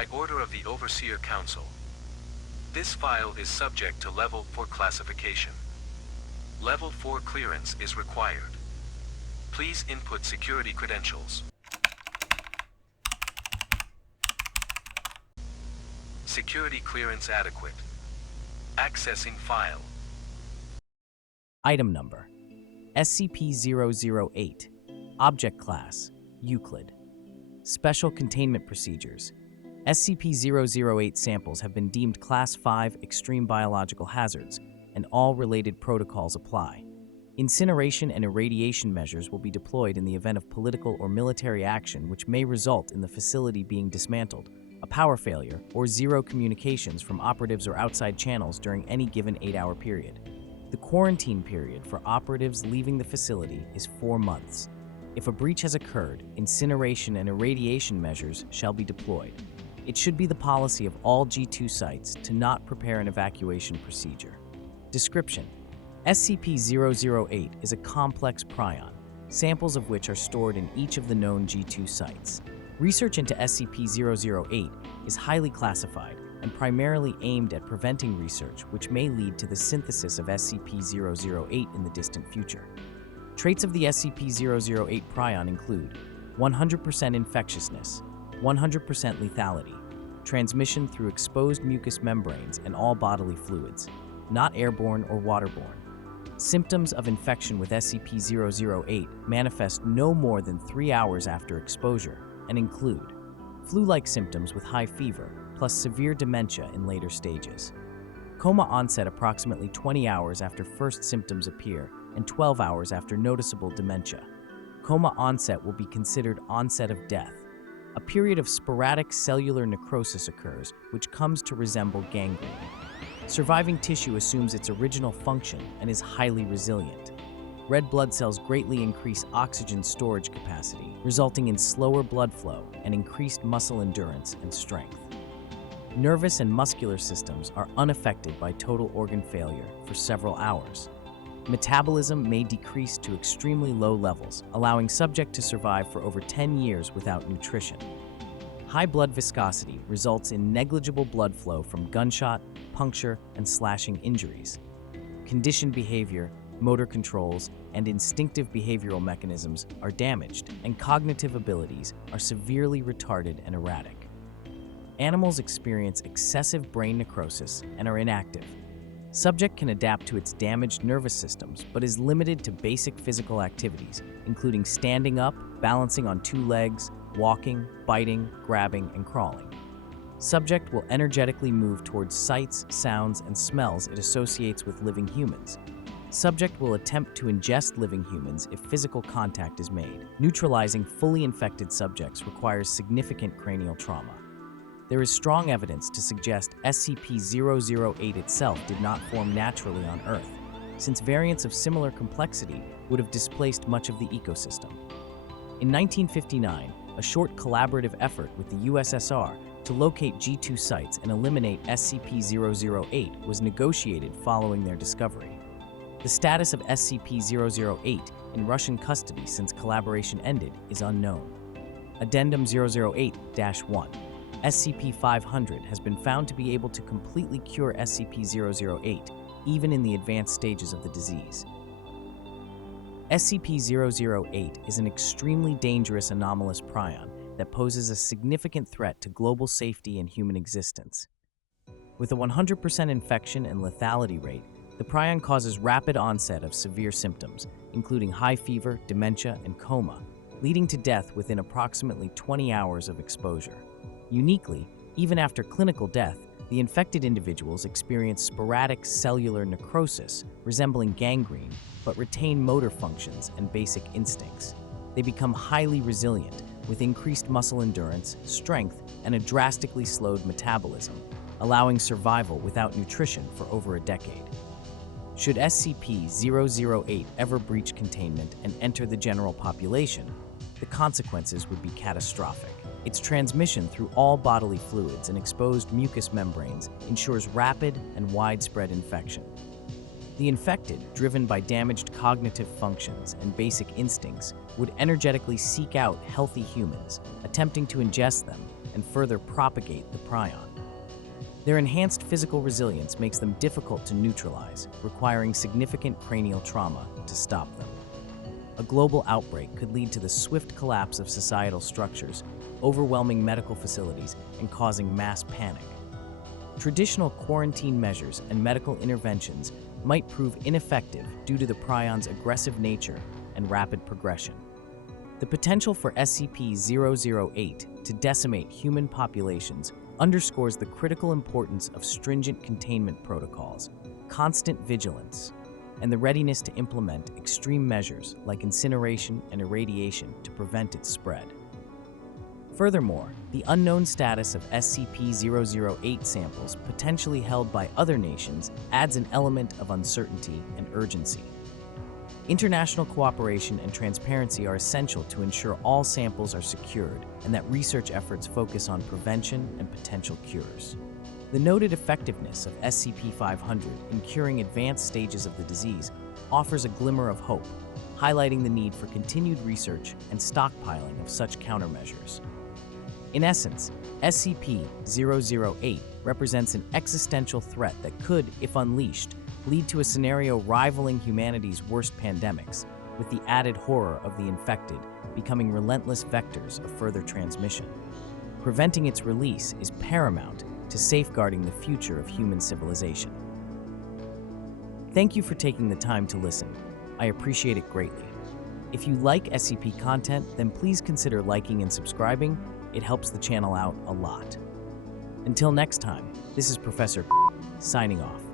by order of the Overseer Council. This file is subject to Level 4 classification. Level 4 clearance is required. Please input security credentials. Security clearance adequate. Accessing file. Item number: SCP-008. Object Class: Euclid. Special Containment Procedures: SCP-008 samples have been deemed Class 5 extreme biological hazards, and all related protocols apply. Incineration and irradiation measures will be deployed in the event of political or military action which may result in the facility being dismantled, a power failure, or zero communications from operatives or outside channels during any given 8-hour period. The quarantine period for operatives leaving the facility is 4 months. If a breach has occurred, incineration and irradiation measures shall be deployed. It should be the policy of all G2 sites to not prepare an evacuation procedure. Description: SCP-008 is a complex prion, samples of which are stored in each of the known G2 sites. Research into SCP-008 is highly classified and primarily aimed at preventing research which may lead to the synthesis of SCP-008 in the distant future. Traits of the SCP-008 prion include 100% infectiousness, 100% lethality, transmission through exposed mucous membranes and all bodily fluids, not airborne or waterborne. Symptoms of infection with SCP-008 manifest no more than 3 hours after exposure and include flu-like symptoms with high fever, plus severe dementia in later stages. Coma onset approximately 20 hours after first symptoms appear and 12 hours after noticeable dementia. Coma onset will be considered onset of death. A period of sporadic cellular necrosis occurs, which comes to resemble gangrene. Surviving tissue assumes its original function and is highly resilient. Red blood cells greatly increase oxygen storage capacity, resulting in slower blood flow and increased muscle endurance and strength. Nervous and muscular systems are unaffected by total organ failure for several hours. Metabolism may decrease to extremely low levels, allowing subject to survive for over 10 years without nutrition. High blood viscosity results in negligible blood flow from gunshot, puncture, and slashing injuries. Conditioned behavior, motor controls, and instinctive behavioral mechanisms are damaged, and cognitive abilities are severely retarded and erratic. Animals experience excessive brain necrosis and are inactive. Subject can adapt to its damaged nervous systems, but is limited to basic physical activities, including standing up, balancing on 2 legs, walking, biting, grabbing, and crawling. Subject will energetically move towards sights, sounds, and smells it associates with living humans. Subject will attempt to ingest living humans if physical contact is made. Neutralizing fully infected subjects requires significant cranial trauma. There is strong evidence to suggest SCP-008 itself did not form naturally on Earth, since variants of similar complexity would have displaced much of the ecosystem. In 1959, a short collaborative effort with the USSR to locate G2 sites and eliminate SCP-008 was negotiated following their discovery. The status of SCP-008 in Russian custody since collaboration ended is unknown. Addendum 008-1. SCP-500 has been found to be able to completely cure SCP-008, even in the advanced stages of the disease. SCP-008 is an extremely dangerous anomalous prion that poses a significant threat to global safety and human existence. With a 100% infection and lethality rate, the prion causes rapid onset of severe symptoms, including high fever, dementia, and coma, leading to death within approximately 20 hours of exposure. Uniquely, even after clinical death, the infected individuals experience sporadic cellular necrosis resembling gangrene, but retain motor functions and basic instincts. They become highly resilient, with increased muscle endurance, strength, and a drastically slowed metabolism, allowing survival without nutrition for over a decade. Should SCP-008 ever breach containment and enter the general population, the consequences would be catastrophic. Its transmission through all bodily fluids and exposed mucous membranes ensures rapid and widespread infection. The infected, driven by damaged cognitive functions and basic instincts, would energetically seek out healthy humans, attempting to ingest them, and further propagate the prion. Their enhanced physical resilience makes them difficult to neutralize, requiring significant cranial trauma to stop them. A global outbreak could lead to the swift collapse of societal structures, overwhelming medical facilities, and causing mass panic. Traditional quarantine measures and medical interventions might prove ineffective due to the prion's aggressive nature and rapid progression. The potential for SCP-008 to decimate human populations underscores the critical importance of stringent containment protocols, constant vigilance, and the readiness to implement extreme measures like incineration and irradiation to prevent its spread. Furthermore, the unknown status of SCP-008 samples potentially held by other nations adds an element of uncertainty and urgency. International cooperation and transparency are essential to ensure all samples are secured and that research efforts focus on prevention and potential cures. The noted effectiveness of SCP-500 in curing advanced stages of the disease offers a glimmer of hope, highlighting the need for continued research and stockpiling of such countermeasures. In essence, SCP-008 represents an existential threat that could, if unleashed, lead to a scenario rivaling humanity's worst pandemics, with the added horror of the infected becoming relentless vectors of further transmission. Preventing its release is paramount to safeguarding the future of human civilization. Thank you for taking the time to listen. I appreciate it greatly. If you like SCP content, then please consider liking and subscribing. It helps the channel out a lot. Until next time, this is Professor signing off.